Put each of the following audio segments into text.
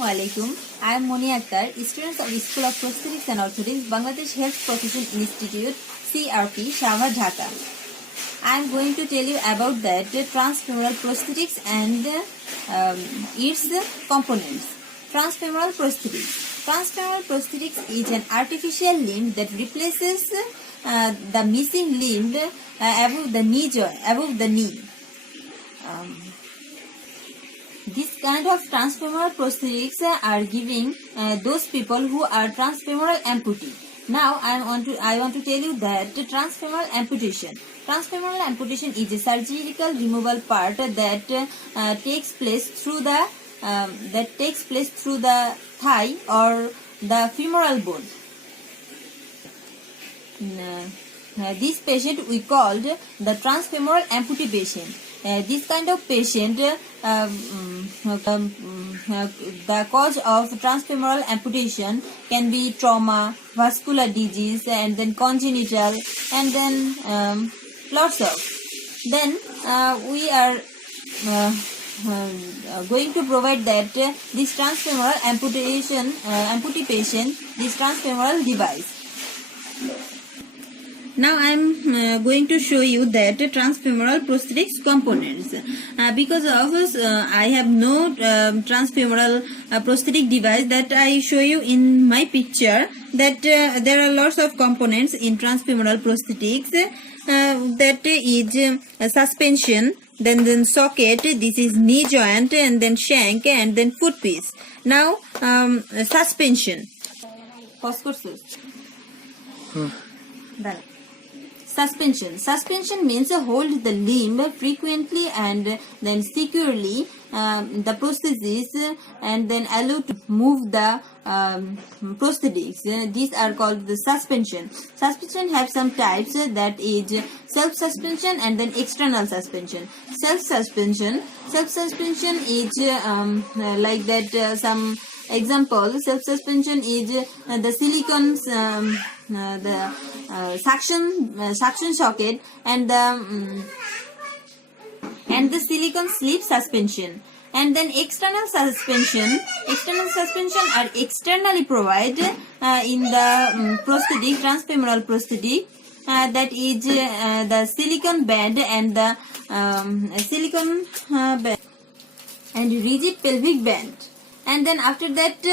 Assalamualaikum. I am Moni Akhtar, student of School of Prosthetics and Orthotics, Bangladesh Health Profession Institute, CRP, Shabha, Dhaka. I am going to tell you about that transfemoral prosthetics and its components. Transfemoral prosthetics. Transfemoral prosthetics is an artificial limb that replaces the missing limb above the knee joint, above the knee. This kind of transfemoral prosthetics are giving those people who are transfemoral amputee. Now I want to tell you that transfemoral amputation. Transfemoral amputation is a surgical removal part that takes place through the thigh or the femoral bone. This patient we called the transfemoral amputee patient. This kind of patient, the cause of transfemoral amputation can be trauma, vascular disease, and then congenital, and then lots of. Then we are going to provide that this transfemoral amputee patient this transfemoral device. Now I am going to show you that transfemoral prosthetics components. Because of I have no transfemoral prosthetic device that I show you in my picture, that there are lots of components in transfemoral prosthetics. That is suspension, then socket, this is knee joint, and then shank, and then foot piece. Now suspension. Suspension means hold the limb frequently and then securely the prosthesis, and then allow to move the prosthetics. These are called the suspension. Suspension have some types, that is self-suspension and then external suspension. Self-suspension is like that. Some example, self-suspension is the silicone suction socket and the silicone slip suspension. And then external suspension are externally provided in the prosthetic, transfemoral prosthetic, that is the silicone band and the silicone band and rigid pelvic band. And then after that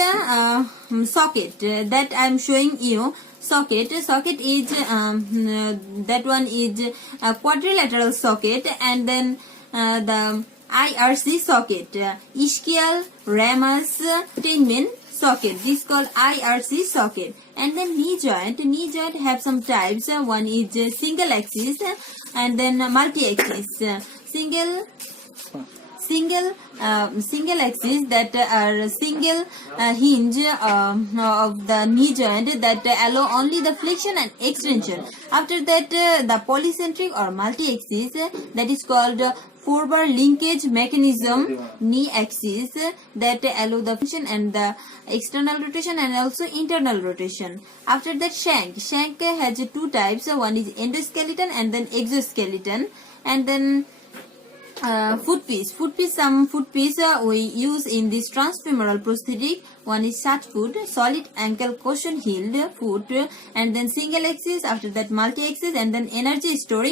socket that I am showing you. Socket is that one is a quadrilateral socket, and then the IRC socket, ischial ramus tenement socket. This is called IRC socket. And then knee joint have some types. One is single axis and then multi-axis. Single axis, that are single hinge of the knee joint that allow only the flexion and extension. After that the polycentric or multi-axis, that is called four-bar linkage mechanism knee axis, that allow the flexion and the external rotation and also internal rotation. After that shank has two types. One is endoskeleton and then exoskeleton. And then foot piece we use in this transfemoral prosthetic. One is short foot, solid ankle cushion heeled foot, and then single axis. After that multi axis, and then energy storing